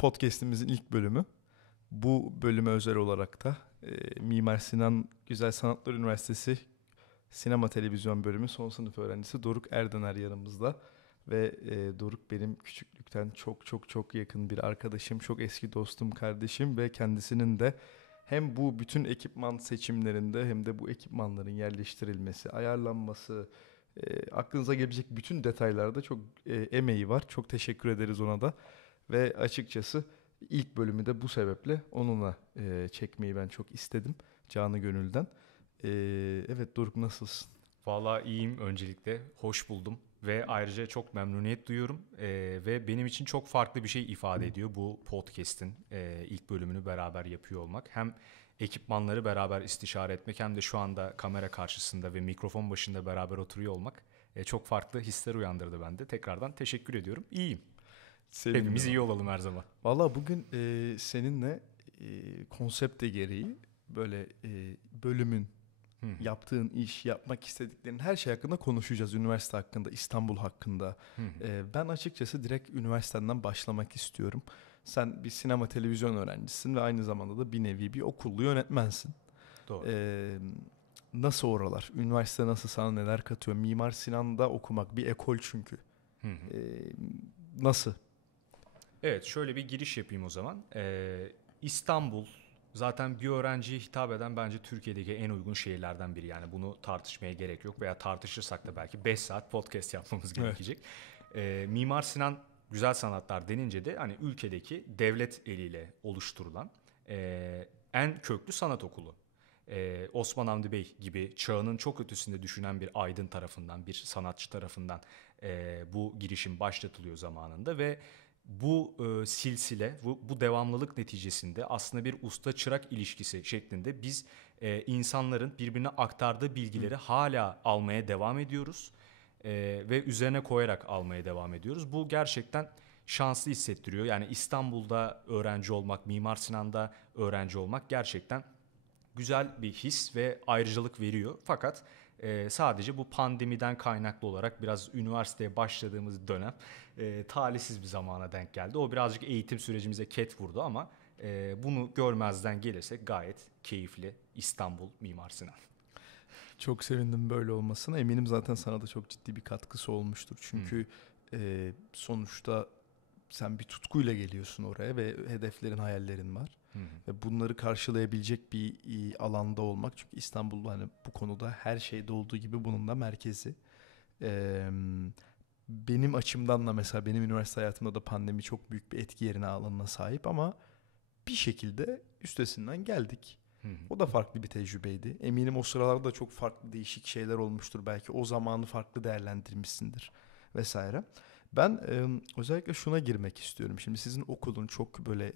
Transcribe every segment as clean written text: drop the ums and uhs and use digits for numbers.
Podcast'imizin ilk bölümü. Bu bölüme özel olarak da Mimar Sinan Güzel Sanatlar Üniversitesi Sinema Televizyon Bölümü son sınıf öğrencisi Doruk Erdener yanımızda. Ve Doruk benim küçüklükten çok yakın bir arkadaşım, çok eski dostum, kardeşim ve kendisinin de hem bu bütün ekipman seçimlerinde hem de bu ekipmanların yerleştirilmesi, ayarlanması, aklınıza gelebilecek bütün detaylarda çok emeği var. Çok teşekkür ederiz ona da. Ve açıkçası ilk bölümü de bu sebeple onunla çekmeyi ben çok istedim. Canı gönülden. Evet Doruk, nasılsın? Vallahi iyiyim öncelikle. Hoş buldum. Ve ayrıca çok memnuniyet duyuyorum. Ve benim için çok farklı bir şey ifade ediyor bu podcast'in ilk bölümünü beraber yapıyor olmak. Hem ekipmanları beraber istişare etmek hem de şu anda kamera karşısında ve mikrofon başında beraber oturuyor olmak çok farklı hisler uyandırdı bende. Tekrardan teşekkür ediyorum. İyiyim. Sevindim Hepimiz ya. iyi olalım her zaman. Valla bugün seninle konsept de gereği böyle bölümün, Hı hı, yaptığın iş, yapmak istediklerin her şey hakkında konuşacağız. Üniversite hakkında, İstanbul hakkında. hı hı. Ben açıkçası direkt üniversiteden başlamak istiyorum. Sen bir sinema televizyon öğrencisin ve aynı zamanda da bir nevi bir okullu yönetmensin. Doğru. E, Nasıl oralar? Üniversite nasıl, sana neler katıyor? Mimar Sinan'da okumak bir ekol çünkü. Hı hı. E, Nasıl? Evet, şöyle bir giriş yapayım o zaman. İstanbul zaten bir öğrenciye hitap eden bence Türkiye'deki en uygun şehirlerden biri. Yani bunu tartışmaya gerek yok veya tartışırsak da belki 5 saat podcast yapmamız Evet. gerekecek. Mimar Sinan Güzel Sanatlar denince de hani ülkedeki devlet eliyle oluşturulan en köklü sanat okulu. Osman Hamdi Bey gibi çağının çok ötesinde düşünen bir aydın tarafından, bir sanatçı tarafından bu girişim başlatılıyor zamanında ve bu silsile, bu devamlılık neticesinde aslında bir usta-çırak ilişkisi şeklinde biz insanların birbirine aktardığı bilgileri hala almaya devam ediyoruz ve üzerine koyarak almaya devam ediyoruz. Bu gerçekten şanslı hissettiriyor. Yani İstanbul'da öğrenci olmak, Mimar Sinan'da öğrenci olmak gerçekten güzel bir his ve ayrıcalık veriyor. Fakat sadece bu pandemiden kaynaklı olarak biraz üniversiteye başladığımız dönem talihsiz bir zamana denk geldi. O birazcık eğitim sürecimize ket vurdu ama bunu görmezden gelirsek gayet keyifli İstanbul Mimar Sinan. Çok sevindim böyle olmasına. Eminim zaten sana da çok ciddi bir katkısı olmuştur. Hı Çünkü sonuçta sen bir tutkuyla geliyorsun oraya ve hedeflerin, hayallerin var. hı, Ve bunları karşılayabilecek bir alanda olmak. Çünkü İstanbul'da hani bu konuda her şeyde olduğu gibi bunun da merkezi. Ee, Benim açımdan da mesela benim üniversite hayatımda da pandemi çok büyük bir etki yerine alanına sahip ama bir şekilde üstesinden geldik. hı hı. O da farklı bir tecrübeydi. Eminim o sıralarda çok farklı değişik şeyler olmuştur. Belki o zamanı farklı değerlendirmişsindir vesaire. Ben özellikle şuna girmek istiyorum. Şimdi sizin okulun çok böyle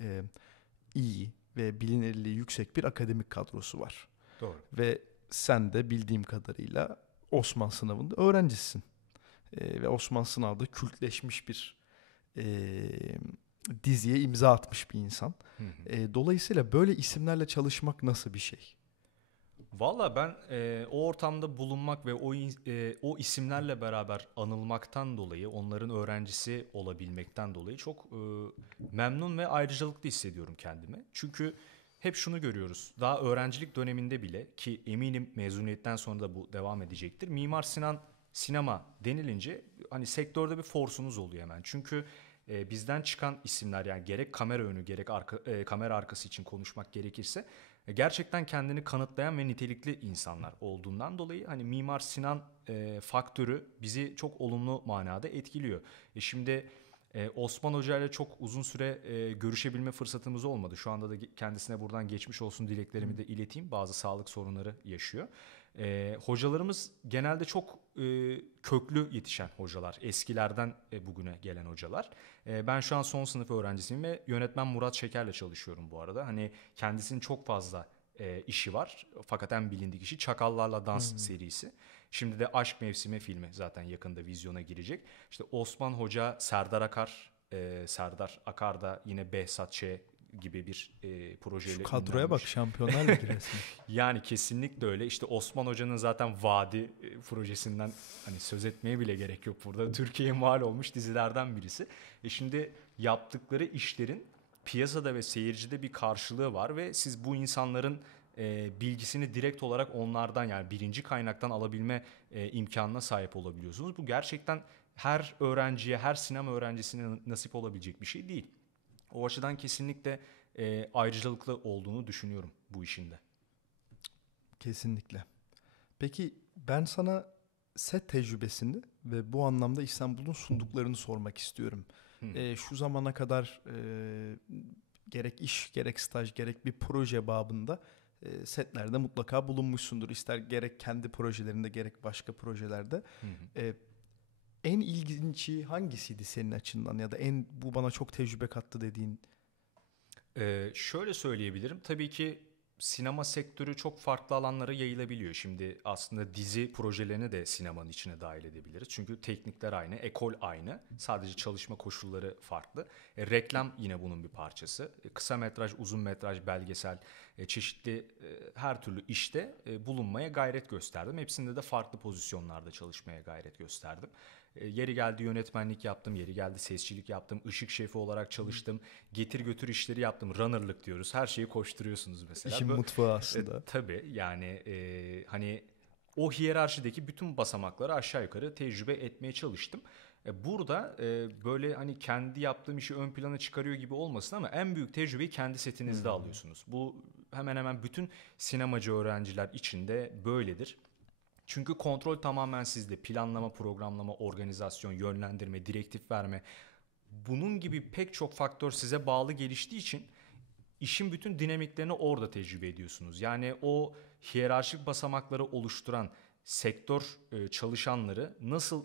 iyi ve bilinirliği yüksek bir akademik kadrosu var. Doğru. Ve sen de bildiğim kadarıyla Osman sınavında öğrencisin. Ve Osman sınavda kültleşmiş bir e, diziye imza atmış bir insan. Hı hı. Dolayısıyla böyle isimlerle çalışmak nasıl bir şey? Valla ben o ortamda bulunmak ve o isimlerle beraber anılmaktan dolayı, onların öğrencisi olabilmekten dolayı çok memnun ve ayrıcalıklı hissediyorum kendimi. Çünkü hep şunu görüyoruz. Daha öğrencilik döneminde bile ki eminim mezuniyetten sonra da bu devam edecektir. Mimar Sinan sinema denilince hani sektörde bir forsunuz oluyor hemen. Çünkü bizden çıkan isimler yani gerek kamera önü gerek kamera arkası için konuşmak gerekirse gerçekten kendini kanıtlayan ve nitelikli insanlar olduğundan dolayı hani Mimar Sinan faktörü bizi çok olumlu manada etkiliyor. Şimdi Osman Hoca ile çok uzun süre görüşebilme fırsatımız olmadı. Şu anda da kendisine buradan geçmiş olsun dileklerimi de ileteyim. Bazı sağlık sorunları yaşıyor. Hocalarımız genelde çok köklü yetişen hocalar. Eskilerden bugüne gelen hocalar. Ben şu an son sınıf öğrencisiyim ve yönetmen Murat Şeker'le çalışıyorum bu arada. Hani kendisinin çok fazla işi var. Fakat en bilindik işi Çakallarla Dans Hmm. serisi. Şimdi de Aşk Mevsimi filmi zaten yakında vizyona girecek. İşte Osman Hoca, Serdar Akar, Serdar Akar da yine Behzat Ç. gibi bir Şu projeyle kadroya bak, ünlenmiş. Şampiyonlar Ligi resmi. Yani kesinlikle öyle. İşte Osman Hoca'nın zaten Vadi projesinden hani söz etmeye bile gerek yok burada. Türkiye'ye mal olmuş dizilerden birisi. Şimdi yaptıkları işlerin piyasada ve seyircide bir karşılığı var ve siz bu insanların bilgisini direkt olarak onlardan, yani birinci kaynaktan alabilme imkanına sahip olabiliyorsunuz. Bu gerçekten her öğrenciye, her sinema öğrencisine nasip olabilecek bir şey değil. O açıdan kesinlikle ayrıcalıklı olduğunu düşünüyorum bu işinde. Kesinlikle. Peki ben sana set tecrübesini ve bu anlamda İstanbul'un sunduklarını sormak istiyorum. Hı hı. Şu zamana kadar gerek iş, gerek staj, gerek bir proje babında setlerde mutlaka bulunmuşsundur. İster gerek kendi projelerinde, gerek başka projelerde. Hı hı. E, En ilginci hangisiydi senin açından ya da en bu bana çok tecrübe kattı dediğin? Şöyle söyleyebilirim. Tabii ki sinema sektörü çok farklı alanlara yayılabiliyor. Şimdi aslında dizi projelerini de sinemanın içine dahil edebiliriz. Çünkü teknikler aynı, ekol aynı. Sadece çalışma koşulları farklı. Reklam yine bunun bir parçası. Kısa metraj, uzun metraj, belgesel, çeşitli her türlü işte bulunmaya gayret gösterdim. Hepsinde de farklı pozisyonlarda çalışmaya gayret gösterdim. Yeri geldi yönetmenlik yaptım, yeri geldi sesçilik yaptım, ışık şefi olarak çalıştım, getir götür işleri yaptım, runner'lık diyoruz. Her şeyi koşturuyorsunuz mesela. İşin mutfağı aslında. Tabii yani hani o hiyerarşideki bütün basamakları aşağı yukarı tecrübe etmeye çalıştım. Burada böyle hani kendi yaptığım işi ön plana çıkarıyor gibi olmasın ama en büyük tecrübeyi kendi setinizde alıyorsunuz. Bu hemen hemen bütün sinemacı öğrenciler için de böyledir. Çünkü kontrol tamamen sizde. Planlama, programlama, organizasyon, yönlendirme, direktif verme. Bunun gibi pek çok faktör size bağlı geliştiği için işin bütün dinamiklerini orada tecrübe ediyorsunuz. Yani o hiyerarşik basamakları oluşturan sektör çalışanları nasıl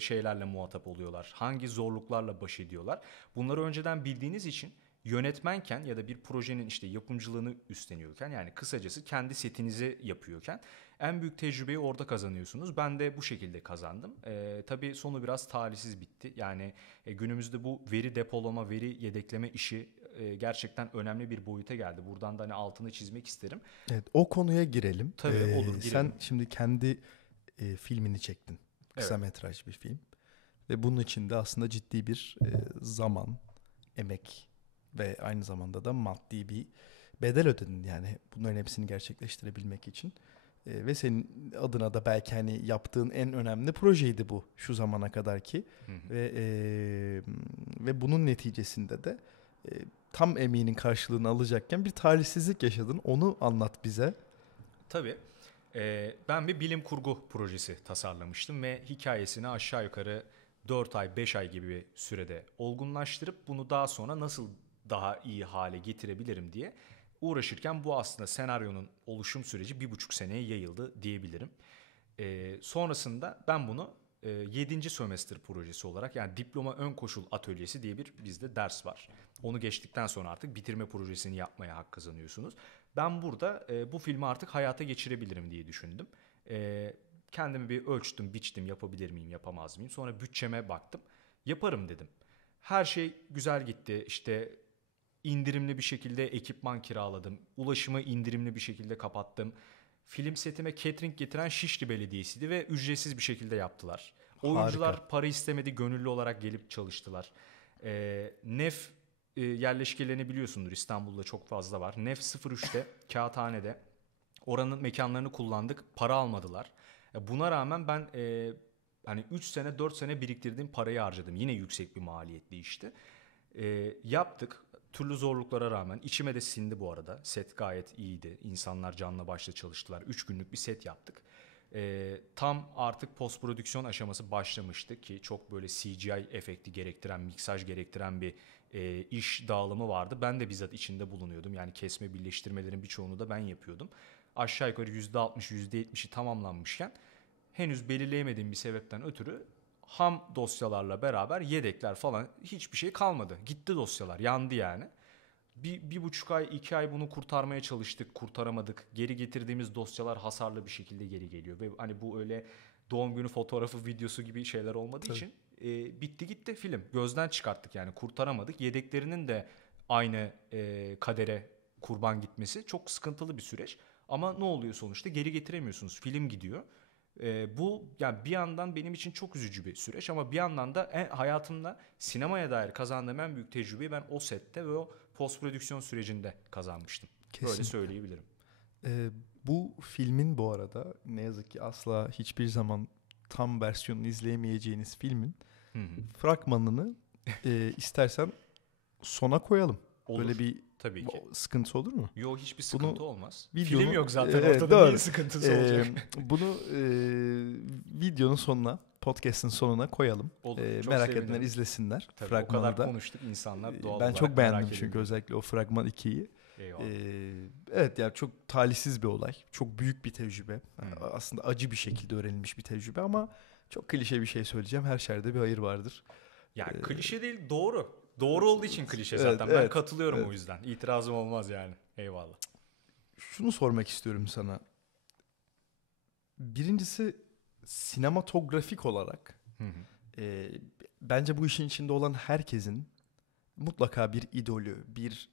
şeylerle muhatap oluyorlar? Hangi zorluklarla baş ediyorlar? Bunları önceden bildiğiniz için yönetmenken ya da bir projenin işte yapımcılığını üstleniyorken, yani kısacası kendi setinizi yapıyorken en büyük tecrübeyi orada kazanıyorsunuz. Ben de bu şekilde kazandım. Tabii sonu biraz talihsiz bitti. Yani günümüzde bu veri depolama, veri yedekleme işi gerçekten önemli bir boyuta geldi. Buradan da hani altını çizmek isterim. Evet, o konuya girelim. Tabii olur, Sen girelim. şimdi kendi filmini çektin. Kısa Evet. metraj bir film. Ve bunun için de aslında ciddi bir zaman, emek ve aynı zamanda da maddi bir bedel ödedin yani bunların hepsini gerçekleştirebilmek için. Ve senin adına da belki hani yaptığın en önemli projeydi bu şu zamana kadar ki. Hı hı. Ve bunun neticesinde de e, tam emeğinin karşılığını alacakken bir talihsizlik yaşadın. Onu anlat bize. Tabii. Ben bir bilim kurgu projesi tasarlamıştım ve hikayesini aşağı yukarı 4 ay 5 ay gibi bir sürede olgunlaştırıp bunu daha sonra nasıl daha iyi hale getirebilirim diye uğraşırken bu aslında senaryonun oluşum süreci 1,5 seneye yayıldı diyebilirim. Sonrasında ben bunu 7. sömestr projesi olarak, yani diploma ön koşul atölyesi diye bir bizde ders var. Onu geçtikten sonra artık bitirme projesini yapmaya hak kazanıyorsunuz. Ben burada bu filmi artık hayata geçirebilirim diye düşündüm. Kendimi bir ölçtüm, biçtim, yapabilir miyim, yapamaz mıyım? Sonra bütçeme baktım, yaparım dedim. Her şey güzel gitti. İşte indirimli bir şekilde ekipman kiraladım. Ulaşımı indirimli bir şekilde kapattım. Film setime catering getiren Şişli Belediyesi'ydi ve ücretsiz bir şekilde yaptılar. Harika. Oyuncular para istemedi, gönüllü olarak gelip çalıştılar. Nef yerleşkelerini biliyorsundur, İstanbul'da çok fazla var. Nef 03'te, Kağıthane'de. Oranın mekanlarını kullandık, para almadılar. Buna rağmen ben hani 3 sene 4 sene biriktirdiğim parayı harcadım. Yine yüksek bir maliyetli işte. Yaptık. Türlü zorluklara rağmen içime de sindi bu arada. Set gayet iyiydi. İnsanlar canla başla çalıştılar. 3 günlük bir set yaptık. Tam artık post prodüksiyon aşaması başlamıştı ki çok böyle CGI efekti gerektiren, miksaj gerektiren bir iş dağılımı vardı. Ben de bizzat içinde bulunuyordum. Yani kesme birleştirmelerin birçoğunu da ben yapıyordum. Aşağı yukarı %60, %70'i tamamlanmışken henüz belirleyemediğim bir sebepten ötürü ham dosyalarla beraber yedekler falan hiçbir şey kalmadı. Gitti dosyalar, yandı yani. 1,5 ay, 2 ay bunu kurtarmaya çalıştık, kurtaramadık. Geri getirdiğimiz dosyalar hasarlı bir şekilde geri geliyor. Ve hani bu öyle doğum günü fotoğrafı, videosu gibi şeyler olmadığı Tabii. için bitti gitti film. Gözden çıkarttık yani, kurtaramadık. Yedeklerinin de aynı kadere kurban gitmesi çok sıkıntılı bir süreç. Ama ne oluyor sonuçta? Geri getiremiyorsunuz. Film gidiyor. Bu yani bir yandan benim için çok üzücü bir süreç ama bir yandan da hayatımda sinemaya dair kazandığım en büyük tecrübeyi ben o sette ve o post prodüksiyon sürecinde kazanmıştım. Böyle Kesinlikle. söyleyebilirim. Bu filmin bu arada ne yazık ki asla hiçbir zaman tam versiyonunu izleyemeyeceğiniz filmin Hı hı. fragmanını istersen sona koyalım. Olur. Böyle bir Tabii ki. sıkıntı olur mu? Yo, hiçbir sıkıntı Bunu olmaz. videonun, Film yok zaten evet, ortada. doğru. Niye sıkıntısı olacak? Bunu videonun sonuna, podcast'ın sonuna koyalım. Olur. Çok Merak sevinirim. edenler izlesinler Tabii, o fragmanı kadar da. konuştuk, insanlar doğal Ben olarak çok beğendim merak çünkü ediyor. özellikle o fragman 2'yi. Eyvallah. Evet, yani çok talihsiz bir olay. Çok büyük bir tecrübe. Hı. Aslında acı bir şekilde öğrenilmiş bir tecrübe ama çok klişe bir şey söyleyeceğim. Her şerde bir hayır vardır. Yani Ee, klişe değil, doğru. Doğru olduğu için klişe Evet, zaten. Ben evet, katılıyorum evet. o yüzden. İtirazım olmaz yani. Eyvallah. Şunu sormak istiyorum sana. Birincisi, sinematografik olarak Hı hı. e, bence bu işin içinde olan herkesin mutlaka bir idolü, bir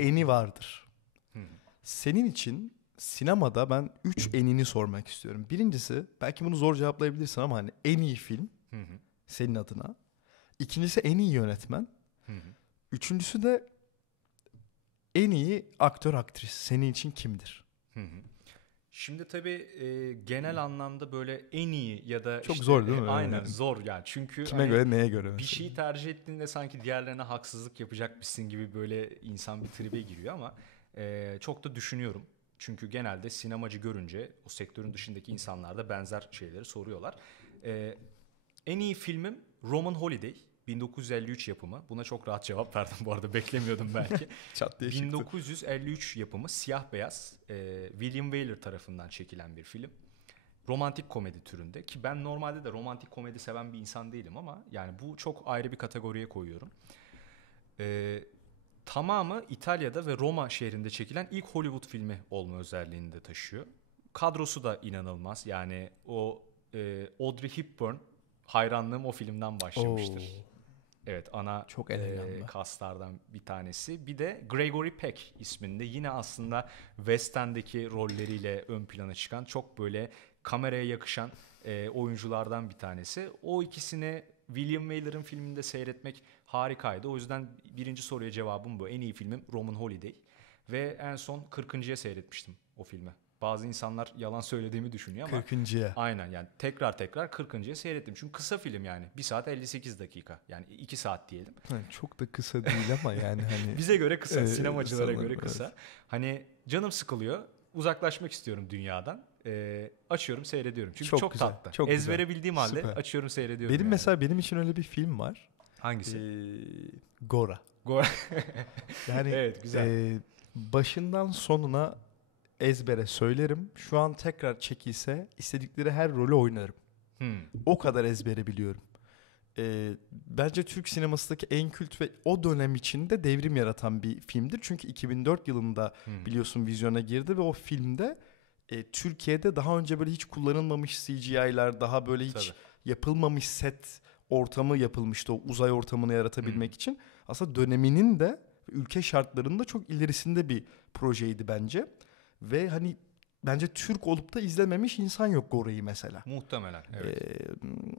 eni vardır. Hı hı. Senin için sinemada ben 3 enini sormak istiyorum. Birincisi, belki bunu zor cevaplayabilirsin ama hani en iyi film Hı hı. senin adına. İkincisi en iyi yönetmen. Hı hı. Üçüncüsü de en iyi aktör aktris. Senin için kimdir? Hı hı. Şimdi tabii genel anlamda böyle en iyi ya da Çok işte zor değil mi? aynen Yani zor yani. Çünkü kime hani göre, neye göre bir mesela? şeyi tercih ettiğinde sanki diğerlerine haksızlık yapacakmışsın gibi böyle insan bir tribe giriyor ama çok da düşünüyorum. Çünkü genelde sinemacı görünce o sektörün dışındaki insanlar da benzer şeyleri soruyorlar. E, En iyi filmim Roman Holiday. 1953 yapımı. Buna çok rahat cevap verdim bu arada. Beklemiyordum belki. Çat diye çıktı. 1953 yapımı, siyah beyaz, William Wyler tarafından çekilen bir film. Romantik komedi türünde, ki ben normalde de romantik komedi seven bir insan değilim ama yani bu çok ayrı bir kategoriye koyuyorum. E, Tamamı İtalya'da ve Roma şehrinde çekilen ilk Hollywood filmi olma özelliğini de taşıyor. Kadrosu da inanılmaz. Yani o Audrey Hepburn, hayranlığım o filmden başlamıştır. Oo, Evet, ana çok eleganlı. castlardan bir tanesi. Bir de Gregory Peck isminde, yine aslında West End'deki rolleriyle ön plana çıkan, çok böyle kameraya yakışan oyunculardan bir tanesi. O ikisini William Wyler'ın filminde seyretmek harikaydı. O yüzden birinci soruya cevabım bu. En iyi filmim Roman Holiday. Ve en son 40'ıncıya seyretmiştim o filmi. Bazı insanlar yalan söylediğimi düşünüyor ama 40'ıncıya. aynen, yani tekrar 40'ıncıya seyrettim. Çünkü kısa film yani. 1 saat 58 dakika. Yani 2 saat diyelim. Çok da kısa değil ama yani hani Bize göre kısa. Sinemacılara sanırım, göre kısa. evet. Hani canım sıkılıyor. Uzaklaşmak istiyorum dünyadan. Açıyorum, seyrediyorum. Çünkü Çok çok güzel, tatlı. çok güzel. Ezbere bildiğim halde Süper. açıyorum, seyrediyorum Benim yani. mesela benim için öyle bir film var. Hangisi? Gora. Yani Evet, güzel. başından sonuna ezbere söylerim. Şu an tekrar çekilse istedikleri her rolü oynarım. Hmm. O kadar ezbere biliyorum. Bence Türk sinemasındaki en kült ve o dönem içinde devrim yaratan bir filmdir. Çünkü 2004 yılında biliyorsun vizyona girdi ve o filmde Türkiye'de daha önce böyle hiç kullanılmamış CGI'lar, daha böyle hiç Tabii. yapılmamış set ortamı yapılmıştı o uzay ortamını yaratabilmek için. Aslında döneminin de ülke şartlarında çok ilerisinde bir projeydi bence. Ve hani bence Türk olup da izlememiş insan yok Gora'yı mesela. Muhtemelen. Evet.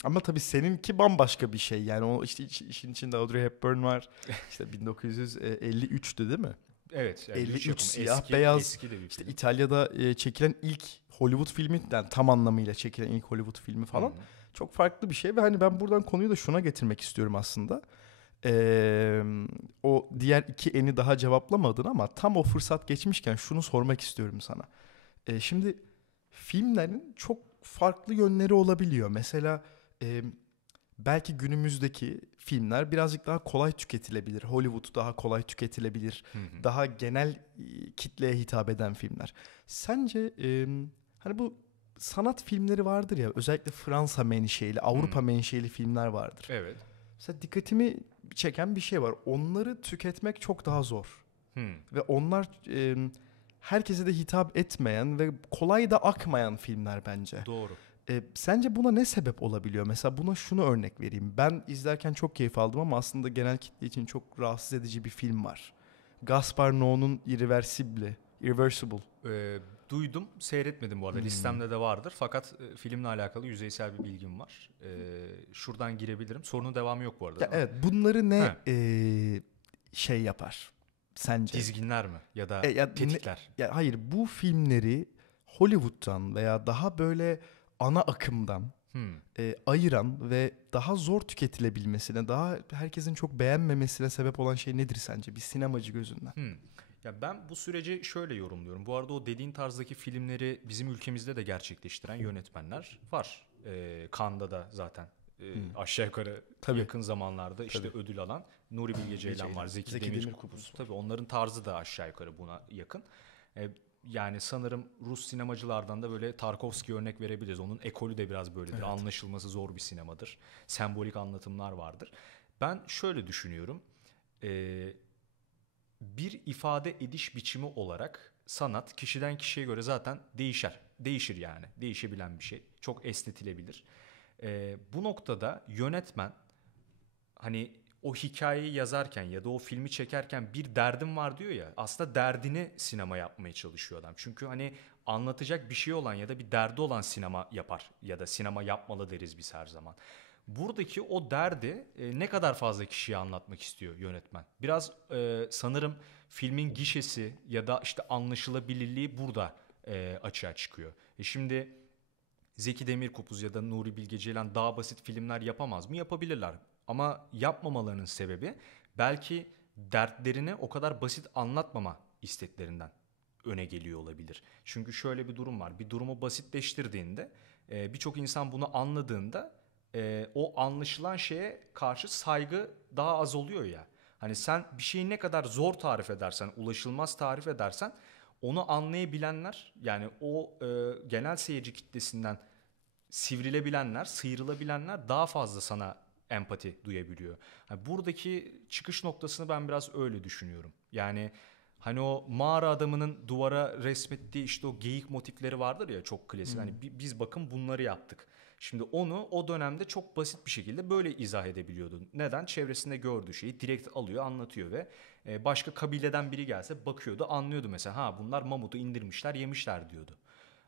Ama tabii seninki bambaşka bir şey. Yani o işte işin içinde Audrey Hepburn var. İşte 1953'tü değil mi? Evet. 53 yapımı. siyah beyaz. Eski de bir İşte film. İtalya'da çekilen ilk Hollywood filmi, yani tam anlamıyla çekilen ilk Hollywood filmi falan. Hı hı. Çok farklı bir şey ve hani ben buradan konuyu da şuna getirmek istiyorum aslında. Ee, O diğer iki eni daha cevaplamadın ama tam o fırsat geçmişken şunu sormak istiyorum sana. Şimdi filmlerin çok farklı yönleri olabiliyor. Mesela e, belki günümüzdeki filmler birazcık daha kolay tüketilebilir. Hollywood daha kolay tüketilebilir. Hı hı. Daha genel kitleye hitap eden filmler. Sence hani bu sanat filmleri vardır ya, özellikle Fransa menşeli, Avrupa menşeli filmler vardır. Evet. Mesela dikkatimi çeken bir şey var. Onları tüketmek çok daha zor. Ve onlar herkese de hitap etmeyen ve kolay da akmayan filmler bence. Doğru. Sence buna ne sebep olabiliyor? Mesela buna şunu örnek vereyim. Ben izlerken çok keyif aldım ama aslında genel kitle için çok rahatsız edici bir film var. Gaspar Noé'nun Irreversible. duydum, seyretmedim bu arada. Listemde de vardır. Fakat filmle alakalı yüzeysel bir bilgim var. Şuradan girebilirim. Sorunun devamı yok bu arada, Ya değil mi? evet, bunları ne He. şey yapar sence? Dizginler mi? Ya da Ya, tetikler. ya hayır, bu filmleri Hollywood'dan veya daha böyle ana akımdan Hmm. ayıran ve daha zor tüketilebilmesine, daha herkesin çok beğenmemesine sebep olan şey nedir sence bir sinemacı gözünden? Hmm. Ya ben bu süreci şöyle yorumluyorum. Bu arada o dediğin tarzdaki filmleri bizim ülkemizde de gerçekleştiren yönetmenler var. Cannes'da da zaten aşağı yukarı Tabii. yakın zamanlarda işte Tabii. ödül alan Nuri Bilge Ceylan var, Zeki Demirkubuz. Tabii onların tarzı da aşağı yukarı buna yakın. E, Yani sanırım Rus sinemacılardan da böyle Tarkovski örnek verebiliriz. Onun ekolü de biraz böyledir. Evet. Anlaşılması zor bir sinemadır. Sembolik anlatımlar vardır. Ben şöyle düşünüyorum. Eee Bir ifade ediş biçimi olarak sanat kişiden kişiye göre zaten değişer. Değişir yani. Değişebilen bir şey. Çok esnetilebilir. Bu noktada yönetmen hani o hikayeyi yazarken ya da o filmi çekerken bir derdim var diyor ya. Aslında derdini sinema yapmaya çalışıyor adam. Çünkü hani anlatacak bir şey olan ya da bir derdi olan sinema yapar ya da sinema yapmalı deriz biz her zaman. Buradaki o derdi ne kadar fazla kişiye anlatmak istiyor yönetmen. Biraz sanırım filmin gişesi ya da işte anlaşılabilirliği burada açığa çıkıyor. Şimdi Zeki Demirkubuz ya da Nuri Bilge Ceylan daha basit filmler yapamaz mı? Yapabilirler. Ama yapmamalarının sebebi belki dertlerini o kadar basit anlatmama isteklerinden öne geliyor olabilir. Çünkü şöyle bir durum var. Bir durumu basitleştirdiğinde birçok insan bunu anladığında o anlaşılan şeye karşı saygı daha az oluyor ya. Hani sen bir şeyi ne kadar zor tarif edersen, ulaşılmaz tarif edersen onu anlayabilenler yani o genel seyirci kitlesinden sivrilebilenler, sıyrılabilenler daha fazla sana empati duyabiliyor. Yani buradaki çıkış noktasını ben biraz öyle düşünüyorum. Yani hani o mağara adamının duvara resmettiği işte o geyik motifleri vardır ya çok klasik. Hani biz bakın bunları yaptık. Şimdi onu o dönemde çok basit bir şekilde böyle izah edebiliyordu. Neden? Çevresinde gördüğü şeyi direkt alıyor, anlatıyor ve başka kabileden biri gelse bakıyordu, anlıyordu mesela. Ha bunlar mamutu indirmişler, yemişler diyordu.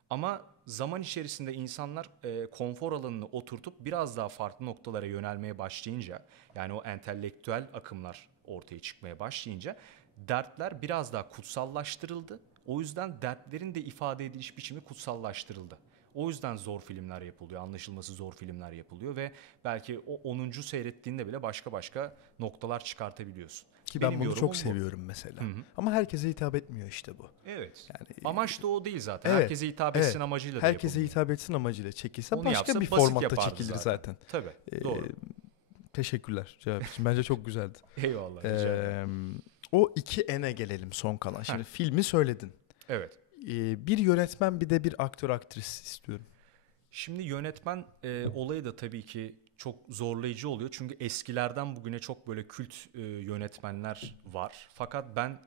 Ama zaman içerisinde insanlar konfor alanını oturtup biraz daha farklı noktalara yönelmeye başlayınca yani o entelektüel akımlar ortaya çıkmaya başlayınca dertler biraz daha kutsallaştırıldı. O yüzden dertlerin de ifade ediliş biçimi kutsallaştırıldı. O yüzden zor filmler yapılıyor, anlaşılması zor filmler yapılıyor ve belki o 10. seyrettiğinde bile başka noktalar çıkartabiliyorsun. Ki ben Benim bunu çok yorumum bu. seviyorum mesela. Ama herkese hitap etmiyor işte bu. Evet. Yani Amaç da o değil zaten. evet, Herkese hitap etsin evet. amacıyla da Herkese yapılmıyor. hitap etsin amacıyla çekilse Onu başka yapsa bir basit formatta yapardı çekilir zaten. zaten. Tabii. Ee, Doğru. Teşekkürler cevap için. Bence çok güzeldi. Eyvallah. Rica ederim. O iki ene gelelim son kalan. Şimdi filmi söyledin. Evet. Bir yönetmen bir de bir aktör aktris istiyorum. Şimdi yönetmen olayı da tabii ki çok zorlayıcı oluyor. Çünkü eskilerden bugüne çok böyle kült yönetmenler var. Fakat ben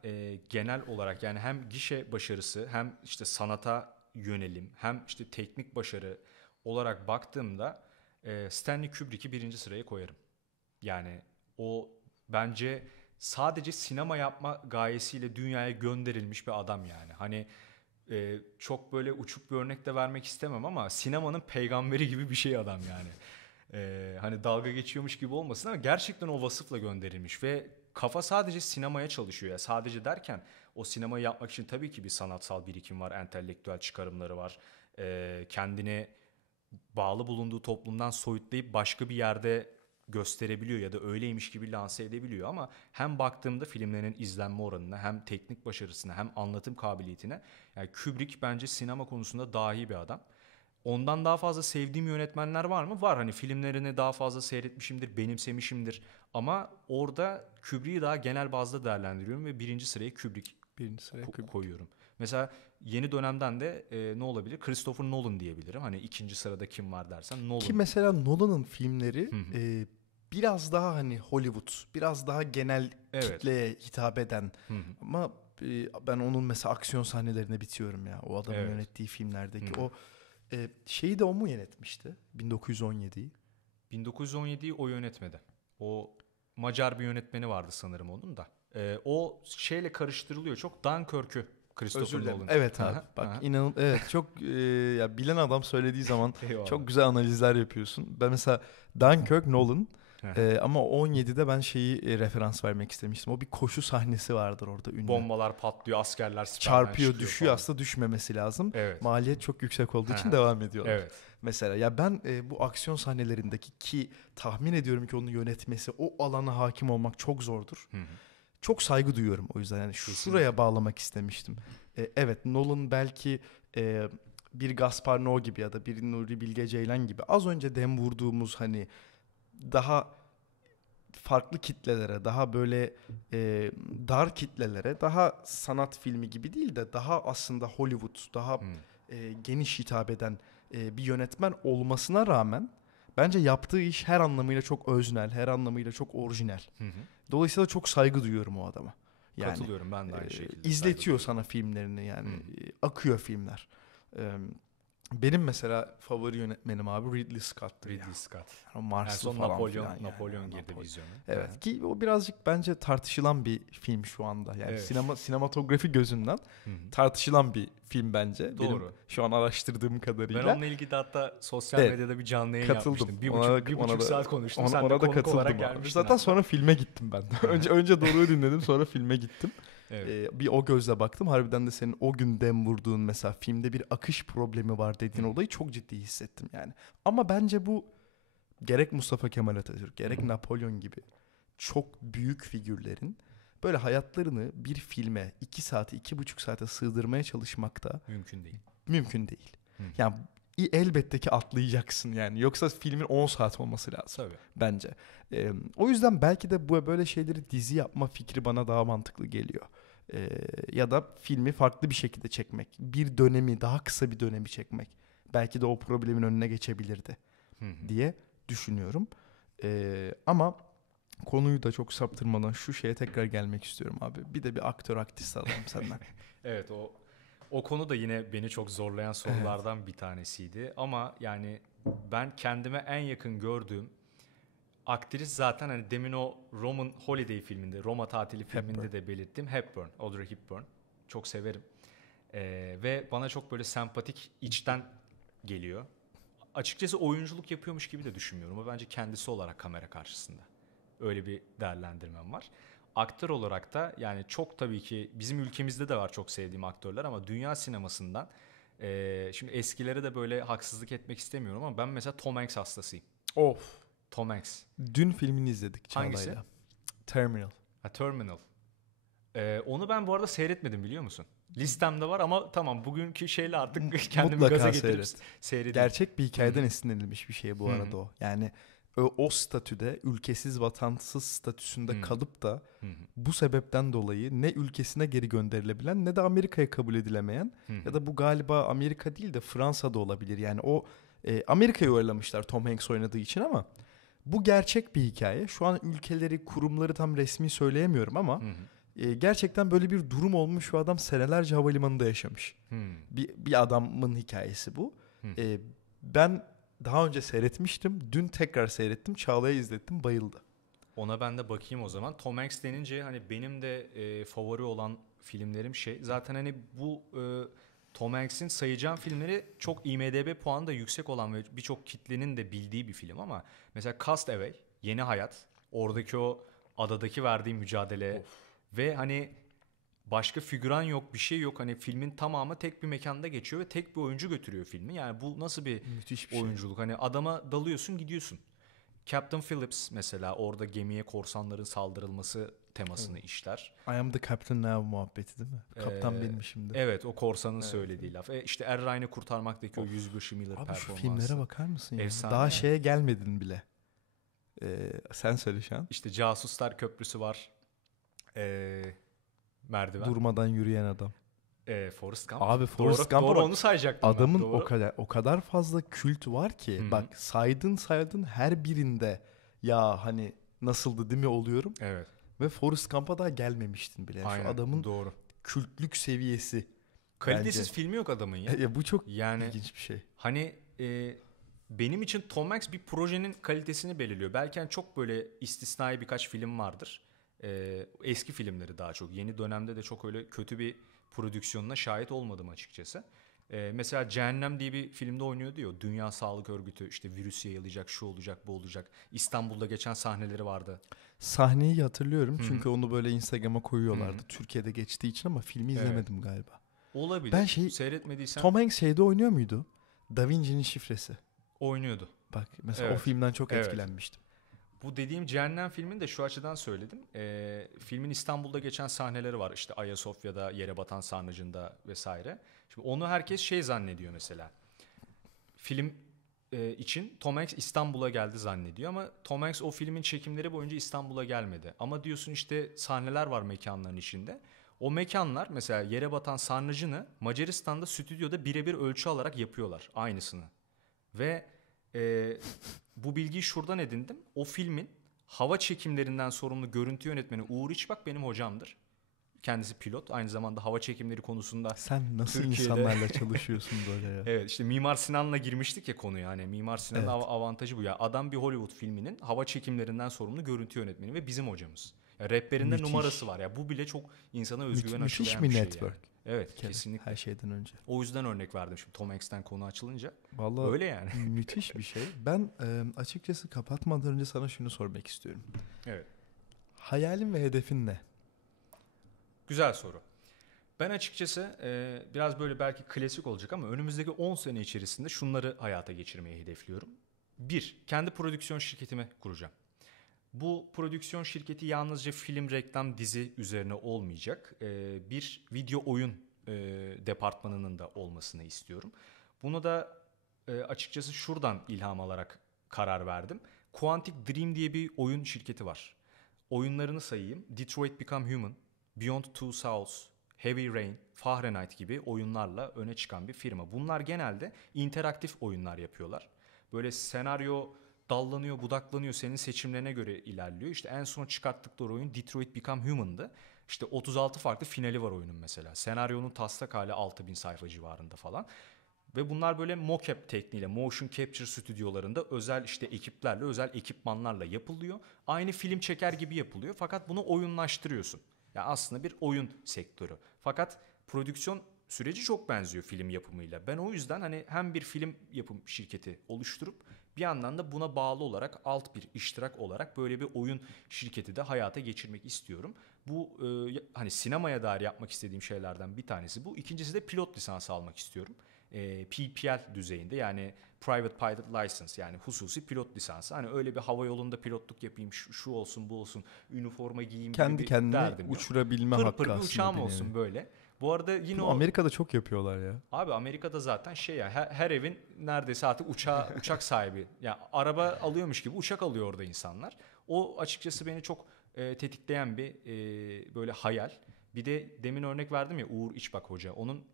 genel olarak yani hem gişe başarısı hem işte sanata yönelim hem işte teknik başarı olarak baktığımda Stanley Kubrick'i birinci sıraya koyarım. Yani o bence sadece sinema yapma gayesiyle dünyaya gönderilmiş bir adam yani. Hani çok böyle uçuk bir örnek de vermek istemem ama sinemanın peygamberi gibi bir şey adam yani. Hani dalga geçiyormuş gibi olmasın ama gerçekten o vasıfla gönderilmiş ve kafa sadece sinemaya çalışıyor ya. Sadece derken o sinemayı yapmak için tabii ki bir sanatsal birikim var, entelektüel çıkarımları var. Kendini bağlı bulunduğu toplumdan soyutlayıp başka bir yerde gösterebiliyor ya da öyleymiş gibi lanse edebiliyor ama hem baktığımda filmlerin izlenme oranına hem teknik başarısına hem anlatım kabiliyetine yani Kubrick bence sinema konusunda dahi bir adam. Ondan daha fazla sevdiğim yönetmenler var mı? Var. Hani filmlerini daha fazla seyretmişimdir, benimsemişimdir. Ama orada Kubrick'i daha genel bazda değerlendiriyorum ve birinci sıraya Kubrick Birinci sıraya Kubrick. koyuyorum. Mesela yeni dönemden de ne olabilir? Christopher Nolan diyebilirim. Hani ikinci sırada kim var dersen Nolan. Ki mesela Nolan'ın filmleri Hı hı. biraz daha hani Hollywood, biraz daha genel Evet. kitleye hitap eden. Hı hı. Ama ben onun mesela aksiyon sahnelerine bitiyorum ya. O adamın Evet. yönettiği filmlerdeki Hı hı. o şeyi de o mu yönetmişti? 1917'yi. 1917'yi o yönetmedi. O Macar bir yönetmeni vardı sanırım onun da. O şeyle karıştırılıyor çok. Dunkirk'ü Christopher Özür dilerim. Nolan. Evet abi. Aha, Bak aha. evet çok ya bilen adam söylediği zaman Eyvallah. çok güzel analizler yapıyorsun. Ben mesela Dunkirk Nolan Aha. ama 17'de ben şeyi referans vermek istemiştim. O bir koşu sahnesi vardır orada ünlü. Bombalar patlıyor, askerler siperden Çarpıyor, çıkıyor düşüyor. falan. Aslında düşmemesi lazım. Evet. Maliyet çok yüksek olduğu için Aha. devam ediyorlar. Evet. Mesela ya ben bu aksiyon sahnelerindeki ki tahmin ediyorum ki onu yönetmesi, o alana hakim olmak çok zordur. Hı hı. Çok saygı duyuyorum o yüzden. Yani şuraya bağlamak istemiştim. Evet, Nolan belki bir Gaspar Noé gibi ya da bir Nuri Bilge Ceylan gibi az önce dem vurduğumuz hani daha farklı kitlelere, daha böyle dar kitlelere, daha sanat filmi gibi değil de daha aslında Hollywood, daha Hı. geniş hitap eden bir yönetmen olmasına rağmen bence yaptığı iş her anlamıyla çok öznel, her anlamıyla çok orijinal. Hı hı. Dolayısıyla çok saygı duyuyorum o adama. Yani Katılıyorum, ben de aynı şekilde. izletiyor saygı sana filmlerini yani. Hı. Akıyor filmler. E, Benim mesela favori yönetmenim abi Ridley Scott'tır ya. Ridley Scott. O En Marslı son falan Napolyon, filan yani. Napolyon girdi Napolyon. vizyona. Evet Aha. ki o birazcık bence tartışılan bir film şu anda. Yani Evet. sinematografi gözünden Hı hı. tartışılan bir film bence. Doğru. Benim şu an araştırdığım Ben kadarıyla. onunla ilgili de hatta sosyal Evet, medyada bir canlı yayın katıldım. yapmıştım. Bir Ona buçuk, bir ona buçuk da saat konuştum. ona, Sen de ona da konuk olarak katıldım abi. gelmiştin Zaten hatta. sonra filme gittim ben. Önce Doruk'u dinledim, sonra filme gittim. Evet. Bir o gözle baktım. Harbiden de senin o gün dem vurduğun mesela filmde bir akış problemi var dediğin Hı. olayı çok ciddi hissettim yani. Ama bence bu gerek Mustafa Kemal Atatürk, gerek Napolyon gibi çok büyük figürlerin böyle hayatlarını bir filme 2 saate, 2,5 saate sığdırmaya çalışmakta Mümkün değil. mümkün değil. Hı. Yani elbette ki atlayacaksın yani. Yoksa filmin 10 saat olması lazım Tabii. bence. O yüzden belki de bu böyle şeyleri dizi yapma fikri bana daha mantıklı geliyor. Ya da filmi farklı bir şekilde çekmek. Bir dönemi, daha kısa bir dönemi çekmek. Belki de o problemin önüne geçebilirdi Hı hı. diye düşünüyorum. Ama konuyu da çok saptırmadan şu şeye tekrar gelmek istiyorum abi. Bir de bir aktör aktris alalım senden. Evet, o konu da yine beni çok zorlayan sorulardan bir tanesiydi. Ama yani ben kendime en yakın gördüğüm aktris zaten hani demin o Roman Holiday filminde, Roma tatili filminde Hepburn. de belirttim. Hepburn, Audrey Hepburn. Çok severim. Ve bana çok böyle sempatik, içten geliyor. Açıkçası oyunculuk yapıyormuş gibi de düşünmüyorum. O bence kendisi olarak kamera karşısında. Öyle bir değerlendirmem var. Aktör olarak da yani çok tabii ki bizim ülkemizde de var çok sevdiğim aktörler ama dünya sinemasından şimdi eskilere de böyle haksızlık etmek istemiyorum ama ben mesela Tom Hanks hastasıyım. Of. Tom Hanks. Dün filmini izledik Hangisi? Çağla'yla. Terminal. Terminal. Onu ben bu arada seyretmedim, biliyor musun? Listemde var ama tamam, bugünkü şeyle artık kendimi Mutlaka gaza getirip seyret. seyredeyim. Gerçek bir hikayeden Hı-hı. esinlenilmiş bir şey bu Hı-hı. arada o. Yani o statüde, ülkesiz vatansız statüsünde Hı-hı. kalıp da Hı-hı. bu sebepten dolayı ne ülkesine geri gönderilebilen ne de Amerika'ya kabul edilemeyen Hı-hı. ya da bu galiba Amerika değil de Fransa'da olabilir. Yani o Amerika'yı oylamışlar Tom Hanks oynadığı için ama bu gerçek bir hikaye. Şu an ülkeleri, kurumları tam resmi söyleyemiyorum ama gerçekten böyle bir durum olmuş ve adam senelerce havalimanında yaşamış. Bir adamın hikayesi bu. Ben daha önce seyretmiştim. Dün tekrar seyrettim. Çağla'ya izlettim. Bayıldı. Ona ben de bakayım o zaman. Tom Hanks denince hani benim de favori olan filmlerim zaten hani bu Tom Hanks'in sayacağım filmleri çok IMDb puanı da yüksek olan ve birçok kitlenin de bildiği bir film ama mesela Cast Away, Yeni Hayat, oradaki o adadaki verdiği mücadele ve hani başka figüran yok, bir şey yok. Hani filmin tamamı tek bir mekanda geçiyor ve tek bir oyuncu götürüyor filmi. Yani bu nasıl bir Müthiş bir oyunculuk? Hani adama dalıyorsun, gidiyorsun. Captain Phillips mesela orada gemiye korsanların saldırılması temasını işler. I am the captain now muhabbeti değil mi? Kaptan benim şimdi. Evet, o korsanın Evet. söylediği laf. İşte Er Ryan'ı kurtarmaktaki o yüzbaşı Miller Abi şu performansı. filmlere bakar mısın ya? Efsane. Daha şeye gelmedin bile. Sen söyle şu an. İşte Casuslar Köprüsü var. Merdiven. Durmadan yürüyen adam. Forrest Gump. Abi Forrest Gump'a doğru, bak. onu sayacaktım Adamın ben. Doğru. o kadar fazla kült var ki. Hı-hı. Bak saydın her birinde ya hani nasıldı değil mi oluyorum. Evet. Ve Forrest Gump'a daha gelmemiştin bile. Aynen, Şu adamın doğru. kültlük seviyesi. Kalitesiz bence. filmi yok adamın ya. Ya bu çok Yani ilginç bir şey. hani benim için Tom Hanks bir projenin kalitesini belirliyor. Belki hani çok böyle istisnai birkaç film vardır. Eski filmleri daha çok. Yeni dönemde de çok öyle kötü bir prodüksiyonuna şahit olmadım açıkçası. Mesela Cehennem diye bir filmde oynuyordu ya. Dünya Sağlık Örgütü işte virüs yayılacak, şu olacak, bu olacak. İstanbul'da geçen sahneleri vardı. Sahneyi hatırlıyorum çünkü onu böyle Instagram'a koyuyorlardı. Türkiye'de geçtiği için ama filmi izlemedim galiba. Olabilir. Ben seyretmediysen Tom Hanks şeyde oynuyor muydu? Da Vinci'nin Şifresi. oynuyordu. Bak mesela o filmden çok etkilenmiştim. Bu dediğim Cehennem filmini de şu açıdan söyledim. Filmin İstanbul'da geçen sahneleri var. İşte Ayasofya'da, Yere Batan Sarnıcı'nda vesaire. Şimdi onu herkes şey zannediyor mesela. Film için Tom Hanks İstanbul'a geldi zannediyor ama Tom Hanks o filmin çekimleri boyunca İstanbul'a gelmedi. Ama diyorsun işte sahneler var mekanların içinde. O mekanlar mesela Yere Batan Sarnıcı'nı Macaristan'da stüdyoda birebir ölçü alarak yapıyorlar aynısını. Ve bu bilgiyi şuradan edindim. O filmin hava çekimlerinden sorumlu görüntü yönetmeni Uğur İçbak benim hocamdır. Kendisi pilot. Aynı zamanda hava çekimleri konusunda Sen nasıl Türkiye'de insanlarla çalışıyorsun böyle ya? Evet, işte Mimar Sinan'la girmiştik ya konuya. Hani Mimar Sinan'ın avantajı bu ya. Adam bir Hollywood filminin hava çekimlerinden sorumlu görüntü yönetmeni ve bizim hocamız. Ya rehberinde numarası var ya. Bu bile çok insana özgüven aşılayan bir şey. Müthiş bir network. Yani. Evet, kesinlikle. Her şeyden önce. O yüzden örnek verdim şimdi Tom Hanks'ten konu açılınca. Vallahi öyle yani. Müthiş bir şey. Ben açıkçası kapatmadan önce sana şunu sormak istiyorum. Evet. Hayalin ve hedefin ne? Güzel soru. Ben açıkçası biraz böyle belki klasik olacak ama önümüzdeki 10 sene içerisinde şunları hayata geçirmeyi hedefliyorum. 1. Kendi prodüksiyon şirketimi kuracağım. Bu prodüksiyon şirketi yalnızca film, reklam, dizi üzerine olmayacak. Bir video oyun departmanının da olmasını istiyorum. Bunu da açıkçası şuradan ilham alarak karar verdim. Quantic Dream diye bir oyun şirketi var. Oyunlarını sayayım. Detroit Become Human, Beyond Two Souls, Heavy Rain, Fahrenheit gibi oyunlarla öne çıkan bir firma. Bunlar genelde interaktif oyunlar yapıyorlar. Böyle senaryo dallanıyor, budaklanıyor, senin seçimlerine göre ilerliyor. İşte en son çıkarttıkları oyun Detroit Become Human'dı. İşte 36 farklı finali var oyunun mesela. Senaryonun taslak hali 6000 sayfa civarında falan. Ve bunlar böyle mocap tekniğiyle, motion capture stüdyolarında özel işte ekiplerle, özel ekipmanlarla yapılıyor. Aynı film çeker gibi yapılıyor fakat bunu oyunlaştırıyorsun. Ya aslında bir oyun sektörü. Fakat prodüksiyon süreci çok benziyor film yapımıyla. Ben o yüzden hani hem bir film yapım şirketi oluşturup bir yandan da buna bağlı olarak alt bir iştirak olarak böyle bir oyun şirketi de hayata geçirmek istiyorum. Bu hani sinemaya dair yapmak istediğim şeylerden bir tanesi bu. İkincisi de pilot lisansı almak istiyorum. PPL düzeyinde yani Private Pilot License yani hususi pilot lisansı. Hani öyle bir hava yolunda pilotluk yapayım şu olsun bu olsun üniforma giyeyim kendi gibi bir kendine derdim yok. uçurabilme hakkı bir aslında. uçağım olsun böyle. Bu arada yine Bunu Amerika'da çok yapıyorlar ya. Abi Amerika'da zaten şey ya her evin neredeyse artık uçak sahibi. Ya yani araba alıyormuş gibi uçak alıyor orada insanlar. O açıkçası beni çok tetikleyen bir böyle hayal. Bir de demin örnek verdim ya Uğur İçbak Hoca. Onun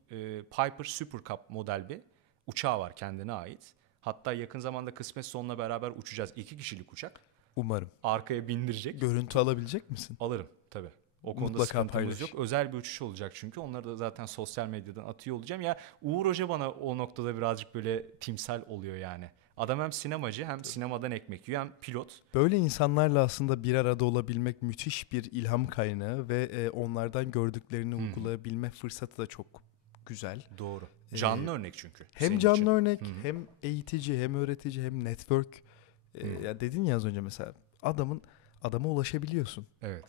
Piper Super Cup model bir uçağı var kendine ait. Hatta yakın zamanda kısmetse onunla beraber uçacağız. 2 kişilik uçak. Umarım. Arkaya bindirecek. Görüntü alabilecek misin? Alırım tabii. O konuda Mutlaka sıkıntımız paylaş. yok. Özel bir uçuş olacak çünkü. Onları da zaten sosyal medyadan atıyor olacağım. Ya Uğur Hoca bana o noktada birazcık böyle timsel oluyor yani. Adam hem sinemacı hem sinemadan ekmek yiyor hem pilot. Böyle insanlarla aslında bir arada olabilmek müthiş bir ilham kaynağı ve onlardan gördüklerini uygulayabilme fırsatı da çok güzel. Doğru. Canlı örnek çünkü. Hem canlı örnek, hem eğitici, hem öğretici, hem network. Ya dedin ya az önce mesela adama ulaşabiliyorsun. Evet.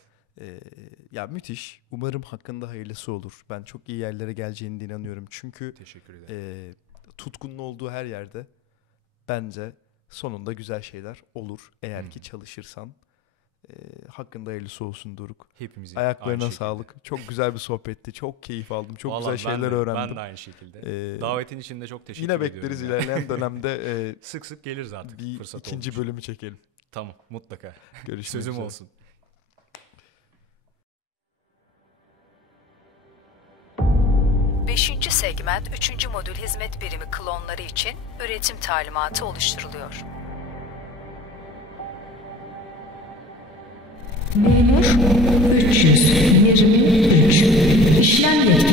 Ya müthiş. Umarım hakkında hayırlısı olur. Ben çok iyi yerlere geleceğine de inanıyorum. Çünkü teşekkür ederim. Tutkunun olduğu her yerde bence sonunda güzel şeyler olur. Eğer ki çalışırsan. Hakkında hayırlısı olsun Doruk. Hepimizin. Ayaklarına sağlık. Çok güzel bir sohbetti. Çok keyif aldım. Çok vallahi güzel şeyler öğrendim. Ben de aynı şekilde. Davetin için de çok teşekkür yine ediyorum. Yine bekleriz ilerleyen dönemde. Sık sık geliriz artık. Bir fırsat ikinci olmuş. bölümü çekelim. Tamam mutlaka. Görüşmek Sözüm üzere. olsun. Beşinci segment 3. modül hizmet birimi klonları için üretim talimatı oluşturuluyor. Memur 323 işlem yetkisi.